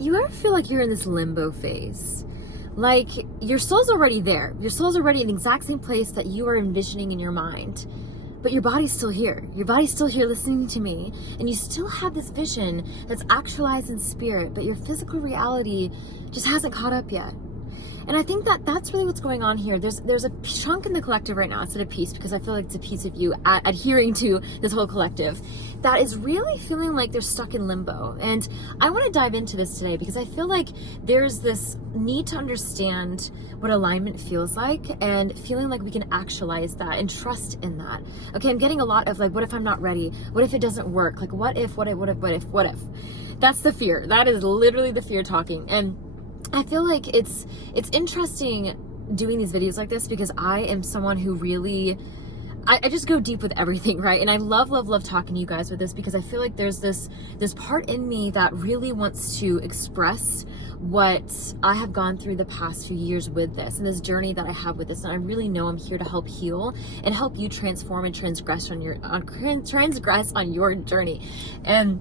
you ever feel like you're in this limbo phase? Like your soul's already there. Your soul's already in the exact same place that you are envisioning in your mind. But your body's still here. Your body's still here listening to me. And you still have this vision that's actualized in spirit, but your physical reality just hasn't caught up yet. And I think that that's really what's going on here. There's a chunk in the collective right now. It's at a piece because I feel like it's a piece of you adhering to this whole collective that is really feeling like they're stuck in limbo. And I want to dive into this today because I feel like there's this need to understand what alignment feels like and feeling like we can actualize that and trust in that. Okay, I'm getting a lot of like, what if I'm not ready? What if it doesn't work? Like, what if? That's the fear. That is literally the fear talking. And I feel like it's interesting doing these videos like this because I am someone who really, I just go deep with everything, right? And I love talking to you guys with this because I feel like there's this part in me that really wants to express what I have gone through the past few years with this and this journey that I have with this. And I really know I'm here to help heal and help you transform and transgress on your journey. And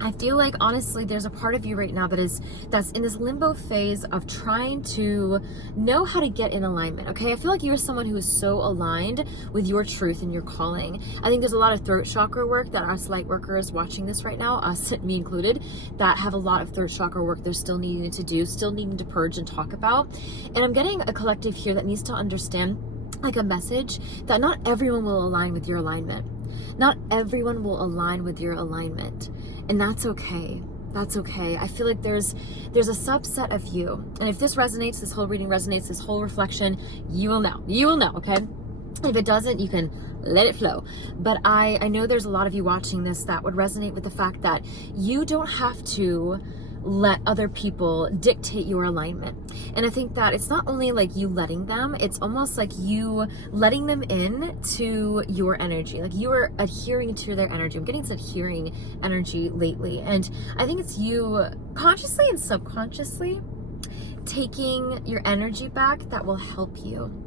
I feel like honestly there's a part of you right now that's in this limbo phase of trying to know how to get in alignment. Okay, I feel like you're someone who is so aligned with your truth and your calling. I think there's a lot of throat chakra work that us light workers watching this right now, us, me included, that have a lot of throat chakra work they're still needing to do, still needing to purge and talk about. And I'm getting a collective here that needs to understand like a message that not everyone will align with your alignment. Not everyone will align with your alignment. And that's okay. That's okay. I feel like there's a subset of you. And if this resonates, this whole reading resonates, this whole reflection, you will know. You will know, okay? If it doesn't, you can let it flow. But I know there's a lot of you watching this that would resonate with the fact that you don't have to let other people dictate your alignment. And I think that it's not only like you letting them, it's almost like you letting them in to your energy. Like you are adhering to their energy. I'm getting this adhering energy lately. And I think it's you consciously and subconsciously taking your energy back that will help you.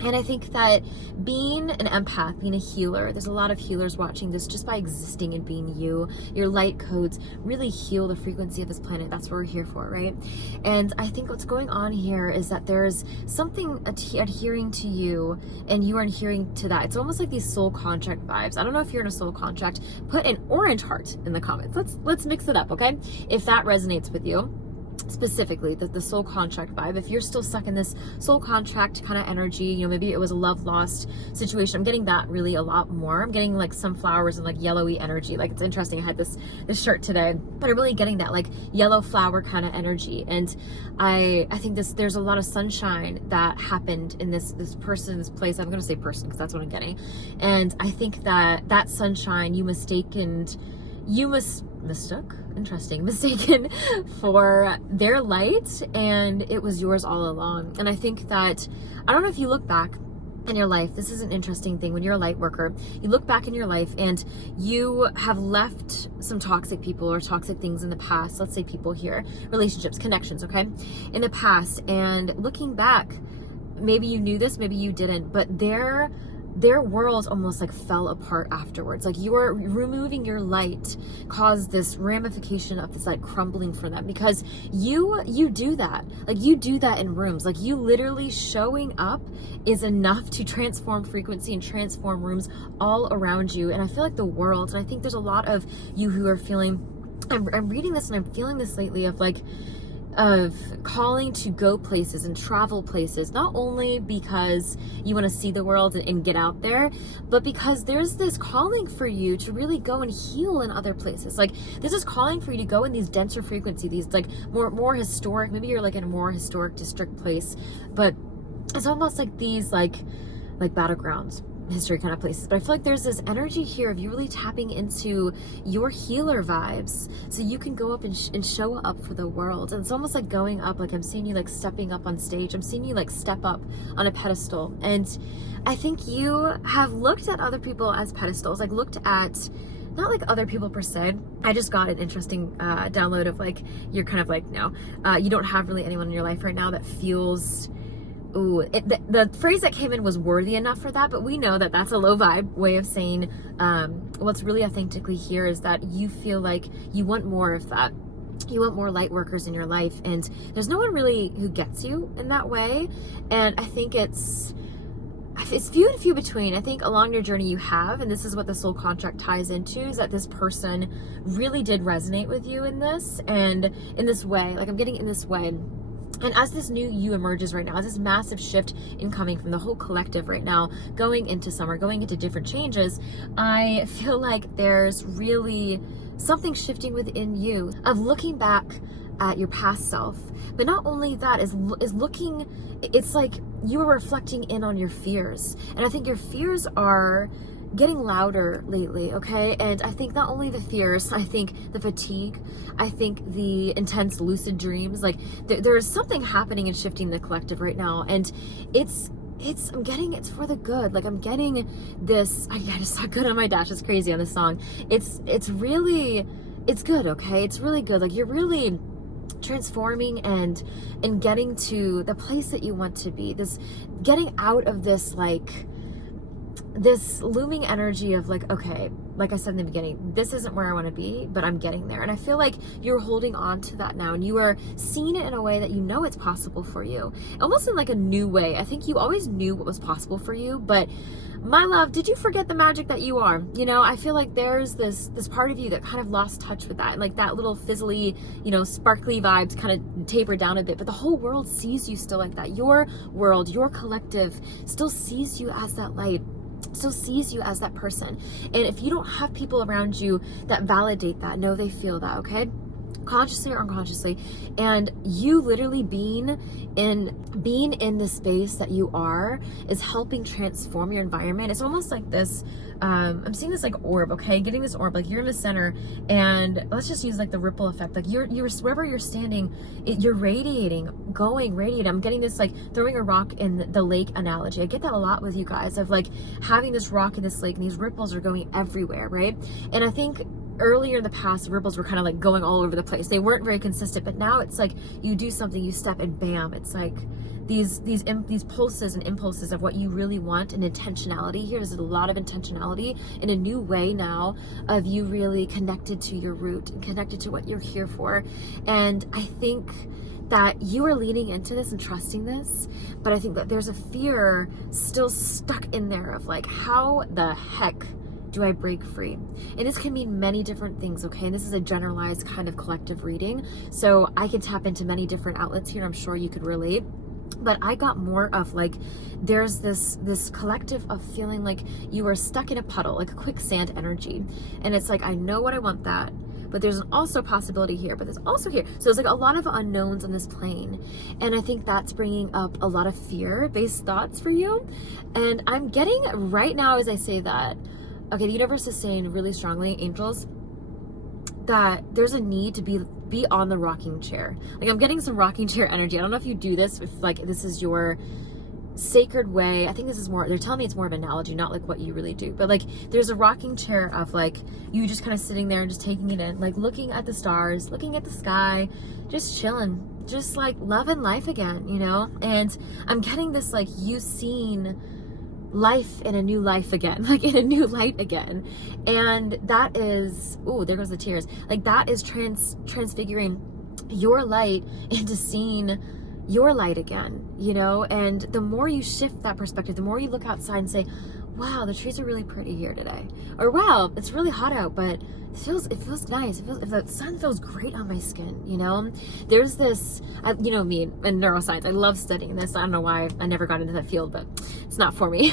And I think that being an empath, being a healer, there's a lot of healers watching this just by existing and being you. Your light codes really heal the frequency of this planet. That's what we're here for, right? And I think what's going on here is that there's something adhering to you and you are adhering to that. It's almost like these soul contract vibes. I don't know if you're in a soul contract. Put an orange heart in the comments. Let's mix it up, okay? If that resonates with you. Specifically the soul contract vibe. If you're still stuck in this soul contract kind of energy, you know, maybe it was a love lost situation. I'm getting that really a lot more. I'm getting like some flowers and like yellowy energy. Like it's interesting. I had this shirt today, but I'm really getting that like yellow flower kind of energy. And I think there's a lot of sunshine that happened in this person's place. I'm going to say person because that's what I'm getting. And I think that sunshine mistaken for their light, and it was yours all along. And I think that, I don't know if you look back in your life, this is an interesting thing when you're a light worker, you look back in your life and you have left some toxic people or toxic things in the past. Let's say people here, relationships, connections, okay, in the past. And looking back, maybe you knew this, maybe you didn't, but their worlds almost like fell apart afterwards. Like your removing your light caused this ramification of this like crumbling for them because you do that. Like you do that in rooms. Like you literally showing up is enough to transform frequency and transform rooms all around you. And I feel like the world, and I think there's a lot of you who are feeling, I'm reading this and I'm feeling this lately of like, of calling to go places and travel places, not only because you want to see the world and get out there, but because there's this calling for you to really go and heal in other places. Like there's this calling for you to go in these denser frequency, these like more historic, maybe you're like in a more historic district place, but it's almost like these like battlegrounds, history kind of places. But I feel like there's this energy here of you really tapping into your healer vibes so you can go up and show up for the world. And it's almost like going up, like I'm seeing you like stepping up on stage. I'm seeing you like step up on a pedestal. And I think you have looked at other people as pedestals, like looked at not like other people per se. I just got an interesting download of like, you're kind of like, no, you don't have really anyone in your life right now that feels the phrase that came in was worthy enough for that, but we know that that's a low vibe way of saying what's really authentically here is that you feel like you want more of that. You want more light workers in your life, and there's no one really who gets you in that way. And I think it's few and few between. I think along your journey you have, and this is what the soul contract ties into, is that this person really did resonate with you in this, and in this way, like I'm getting in this way. And as this new you emerges right now, as this massive shift incoming from the whole collective right now, going into summer, going into different changes, I feel like there's really something shifting within you of looking back at your past self. But not only that, is looking, it's like you are reflecting in on your fears. And I think your fears are getting louder lately, okay? And I think not only the fears, I think the fatigue, I think the intense lucid dreams, like there's something happening and shifting the collective right now. And I'm getting, it's for the good. Like I'm getting this, I just saw good on my dash, it's crazy on this song. It's really, it's good, okay? It's really good. Like you're really transforming and getting to the place that you want to be. This getting out of this, like, this looming energy of like, okay, like I said in the beginning, this isn't where I want to be, but I'm getting there. And I feel like you're holding on to that now, and you are seeing it in a way that you know it's possible for you, almost in like a new way. I think you always knew what was possible for you, but my love, did you forget the magic that you are? You know, I feel like there's this part of you that kind of lost touch with that, and like that little fizzly, you know, sparkly vibes kind of taper down a bit, but the whole world sees you still like that. Your world, your collective still sees you as that light, still sees you as that person. And if you don't have people around you that validate that, know they feel that, okay? Consciously or unconsciously, and you literally being in the space that you are is helping transform your environment. It's almost like this, I'm seeing this like orb, okay? Getting this orb, like you're in the center, and let's just use like the ripple effect. Like you're wherever you're standing, you're radiating. I'm getting this like throwing a rock in the lake analogy. I get that a lot with you guys, of like having this rock in this lake, and these ripples are going everywhere, right? And I think earlier in the past, ripples were kind of like going all over the place. They weren't very consistent, but now it's like you do something, you step, and bam, it's like these pulses and impulses of what you really want, and intentionality here. There's a lot of intentionality in a new way now of you really connected to your root and connected to what you're here for. And I think that you are leaning into this and trusting this, but I think that there's a fear still stuck in there of like, how the heck do I break free? And this can mean many different things, okay? And this is a generalized kind of collective reading, so I can tap into many different outlets here. I'm sure you could relate. But I got more of like, there's this collective of feeling like you are stuck in a puddle, like a quicksand energy. And it's like, I know what I want that, but there's also possibility here, but there's also here. So it's like a lot of unknowns on this plane. And I think that's bringing up a lot of fear-based thoughts for you. And I'm getting right now, as I say that, okay, the universe is saying really strongly, angels, that there's a need to be on the rocking chair. Like I'm getting some rocking chair energy. I don't know if you do this, if like this is your sacred way. I think this is more, they're telling me it's more of an analogy, not like what you really do, but like there's a rocking chair of like you just kind of sitting there and just taking it in, like looking at the stars, looking at the sky, just chilling, just like loving life again, you know? And I'm getting this like you seeing life in a new life again, like in a new light again. And that is, oh, there goes the tears. Like that is transfiguring your light into seeing your light again, you know? And the more you shift that perspective, the more you look outside and say, wow, the trees are really pretty here today. Or wow, it's really hot out, but it feels nice. If the sun feels great on my skin, you know? There's this, you know me in neuroscience, I love studying this. I don't know why I never got into that field, but it's not for me.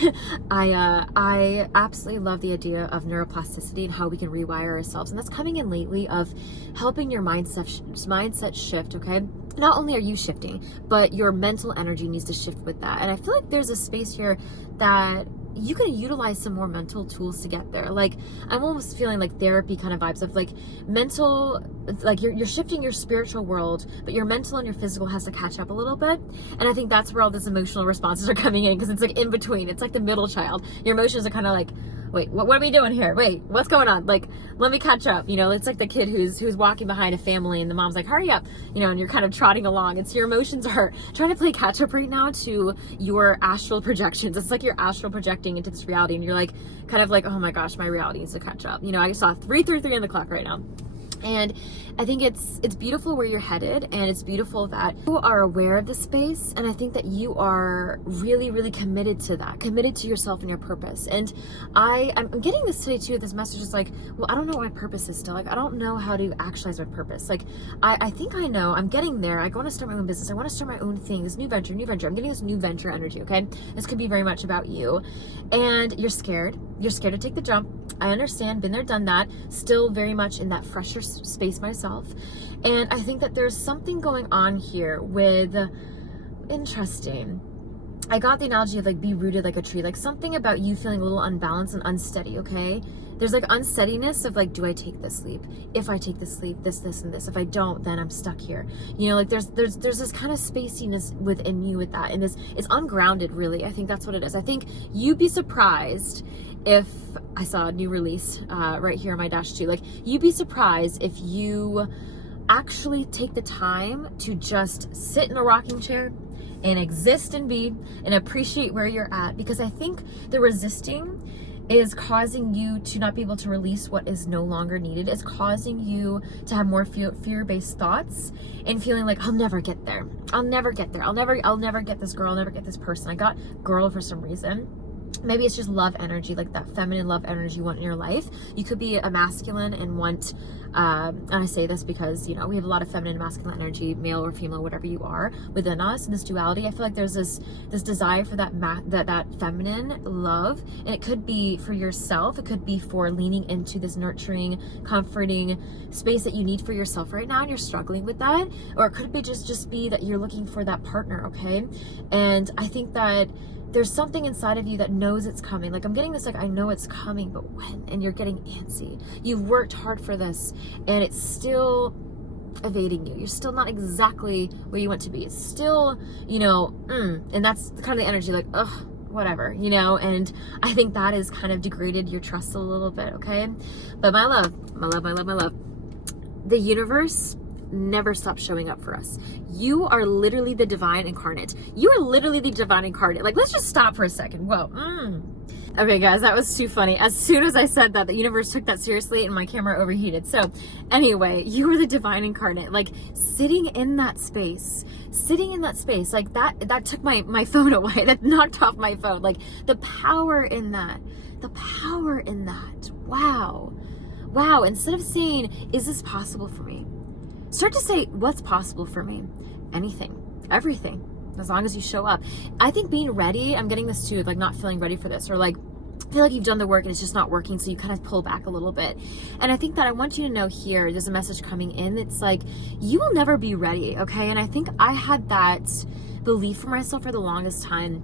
I absolutely love the idea of neuroplasticity and how we can rewire ourselves. And that's coming in lately of helping your mindset shift, okay? Not only are you shifting, but your mental energy needs to shift with that. And I feel like there's a space here that you can utilize some more mental tools to get there. Like I'm almost feeling like therapy kind of vibes of like mental, like you're shifting your spiritual world, but your mental and your physical has to catch up a little bit. And I think that's where all these emotional responses are coming in, because it's like in between. It's like the middle child. Your emotions are kind of like, wait, what are we doing here? Wait, what's going on? Like, let me catch up. You know, it's like the kid who's walking behind a family and the mom's like, hurry up, you know, and you're kind of trotting along. It's your emotions are trying to play catch up right now to your astral projections. It's like you're astral projecting into this reality, and you're like, kind of like, oh my gosh, my reality needs to catch up. You know, I saw 3:33 on the clock right now. And I think it's beautiful where you're headed, and it's beautiful that you are aware of the space, and I think that you are really, really committed to that, committed to yourself and your purpose. And I'm getting this today too, this message is like, well, I don't know what my purpose is still. Like, I don't know how to actualize my purpose. Like, I think I know, I'm getting there. I want to start my own business. I want to start my own thing, this new venture. I'm getting this new venture energy, okay? This could be very much about you. And you're scared. You're scared to take the jump. I understand, been there, done that, still very much in that fresher space myself. And I think that there's something going on here with, interesting. I got the analogy of like be rooted like a tree, like something about you feeling a little unbalanced and unsteady, okay? There's like unsteadiness of like, do I take this leap? If I take this leap, this, and this. If I don't, then I'm stuck here. You know, like there's this kind of spaciness within you with that. And this, it's ungrounded really. I think that's what it is. I think you'd be surprised if I saw a new release right here on my dash too. Like, you'd be surprised if you actually take the time to just sit in a rocking chair and exist and be and appreciate where you're at. Because I think the resisting is causing you to not be able to release what is no longer needed. It's causing you to have more fear-based thoughts and feeling like, I'll never get there. I'll never get there. I'll never get this girl. I'll never get this person. I got girl for some reason. Maybe it's just love energy, like that feminine love energy you want in your life. You could be a masculine and want, and I say this because, you know, we have a lot of feminine and masculine energy, male or female, whatever you are, within us. And this duality, I feel like there's this desire for that feminine love. And it could be for yourself. It could be for leaning into this nurturing, comforting space that you need for yourself right now, and you're struggling with that. Or it could be just be that you're looking for that partner, okay? And I think that there's something inside of you that knows it's coming. Like, I'm getting this, like, I know it's coming, but when? And you're getting antsy. You've worked hard for this, and it's still evading you. You're still not exactly where you want to be. It's still, you know, and that's kind of the energy, like, ugh, whatever, you know. And I think that has kind of degraded your trust a little bit, okay? But my love, the universe never stop showing up for us. You are literally the divine incarnate. You are literally the divine incarnate. Like, let's just stop for a second. Whoa. Okay, guys, that was too funny. As soon as I said that, the universe took that seriously and my camera overheated. So anyway, you are the divine incarnate. Like, sitting in that space, like that took my phone away. That knocked off my phone. Like, the power in that. Wow. Instead of saying, is this possible for me? Start to say, what's possible for me? Anything, everything, as long as you show up. I think being ready, I'm getting this too, like not feeling ready for this, or like feel like you've done the work and it's just not working, so you kind of pull back a little bit. And I think that I want you to know here, there's a message coming in that's like, you will never be ready, okay? And I think I had that belief for myself for the longest time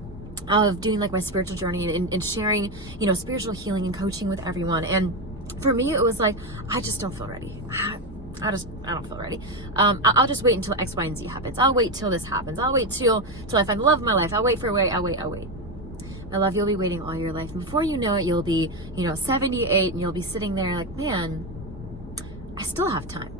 of doing like my spiritual journey and sharing, you know, spiritual healing and coaching with everyone. And for me, it was like, I just don't feel ready. I don't feel ready. I'll just wait until X, Y, and Z happens. I'll wait till this happens. I'll wait till I find the love of my life. I'll wait. My love, you'll be waiting all your life. And before you know it, you'll be, you know, 78, and you'll be sitting there like, man, I still have time.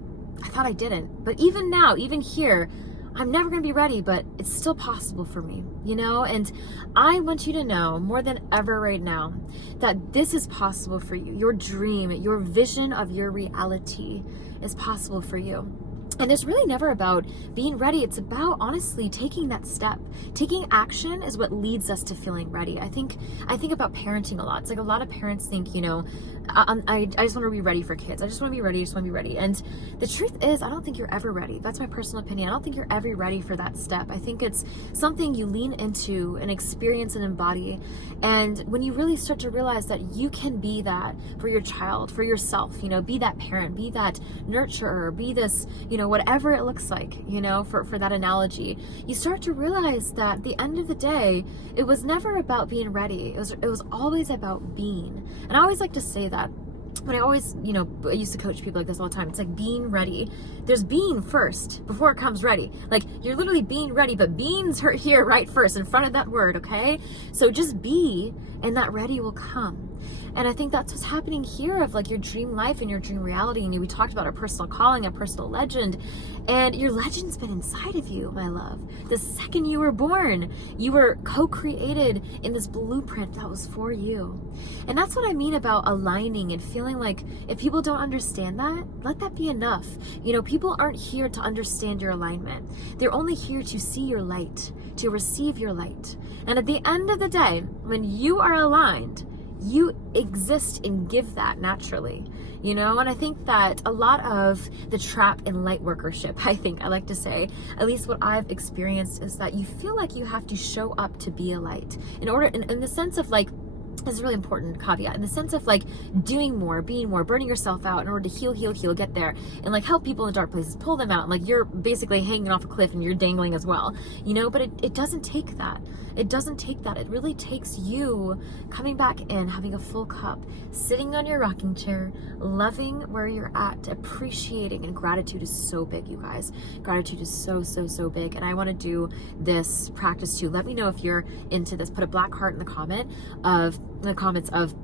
I thought I didn't. But even now, even here, I'm never going to be ready, but it's still possible for me, you know? And I want you to know more than ever right now that this is possible for you. Your dream, your vision of your reality is possible for you. And it's really never about being ready. It's about, honestly, taking that step. Taking action is what leads us to feeling ready. I think about parenting a lot. It's like a lot of parents think, you know, I just want to be ready for kids. I just want to be ready. And the truth is, I don't think you're ever ready. That's my personal opinion. I don't think you're ever ready for that step. I think it's something you lean into and experience and embody. And when you really start to realize that you can be that for your child, for yourself, you know, be that parent, be that nurturer, be this, you know, whatever it looks like, you know, for that analogy, you start to realize that at the end of the day, it was never about being ready. It was always about being. And I always like to say that. But I always, you know, I used to coach people like this all the time. It's like being ready. There's being first before it comes ready. Like, you're literally being ready, but being's here right first in front of that word, okay? So just be, and that ready will come. And I think that's what's happening here of like your dream life and your dream reality. And we talked about our personal calling, a personal legend, and your legend's been inside of you, my love. The second you were born, you were co-created in this blueprint that was for you. And that's what I mean about aligning and feeling like if people don't understand that, let that be enough. You know, people aren't here to understand your alignment. They're only here to see your light, to receive your light. And at the end of the day, when you are aligned, you exist and give that naturally, you know. And I think that a lot of the trap in light workership, I like to say, at least what I've experienced, is that you feel like you have to show up to be a light in order, in the sense of like, this is a really important caveat, in the sense of like doing more, being more, burning yourself out in order to heal, get there, and like help people in dark places, pull them out. And like you're basically hanging off a cliff and you're dangling as well, you know. But it doesn't take that. It doesn't take that. It really takes you coming back in, having a full cup, sitting on your rocking chair, loving where you're at, appreciating. And gratitude is so big, you guys. Gratitude is so big. And I want to do this practice too. Let me know if you're into this. Put a black heart in the comments of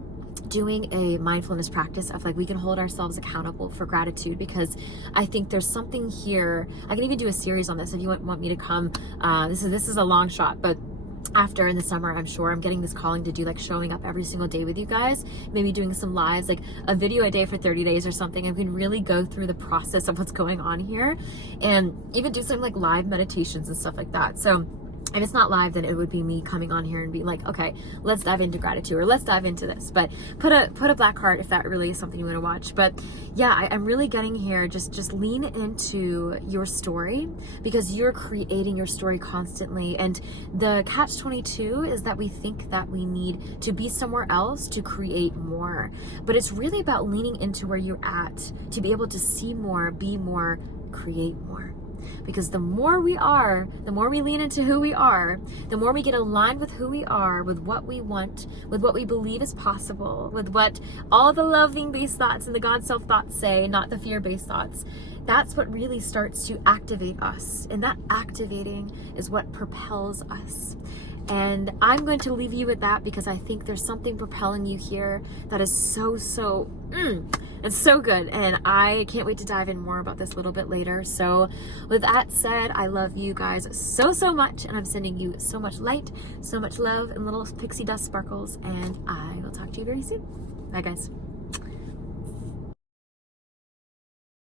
doing a mindfulness practice of like, we can hold ourselves accountable for gratitude, because I think there's something here. I can even do a series on this if you want me to come. This is a long shot, but after in the summer, I'm sure I'm getting this calling to do like showing up every single day with you guys, maybe doing some lives, like a video a day for 30 days or something. And we can really go through the process of what's going on here, and even do some like live meditations and stuff like that. So if it's not live, then it would be me coming on here and be like, okay, let's dive into gratitude, or let's dive into this. But put a black heart if that really is something you want to watch. But yeah, I'm really getting here. Just lean into your story, because you're creating your story constantly. And the catch-22 is that we think that we need to be somewhere else to create more. But it's really about leaning into where you're at to be able to see more, be more, create more. Because the more we are, the more we lean into who we are, the more we get aligned with who we are, with what we want, with what we believe is possible, with what all the loving-based thoughts and the God self thoughts say, not the fear-based thoughts. That's what really starts to activate us. And that activating is what propels us. And I'm going to leave you with that, because I think there's something propelling you here that is it's so good. And I can't wait to dive in more about this a little bit later. So with that said, I love you guys so much, and I'm sending you so much light, so much love, and little pixie dust sparkles, and I will talk to you very soon. Bye guys.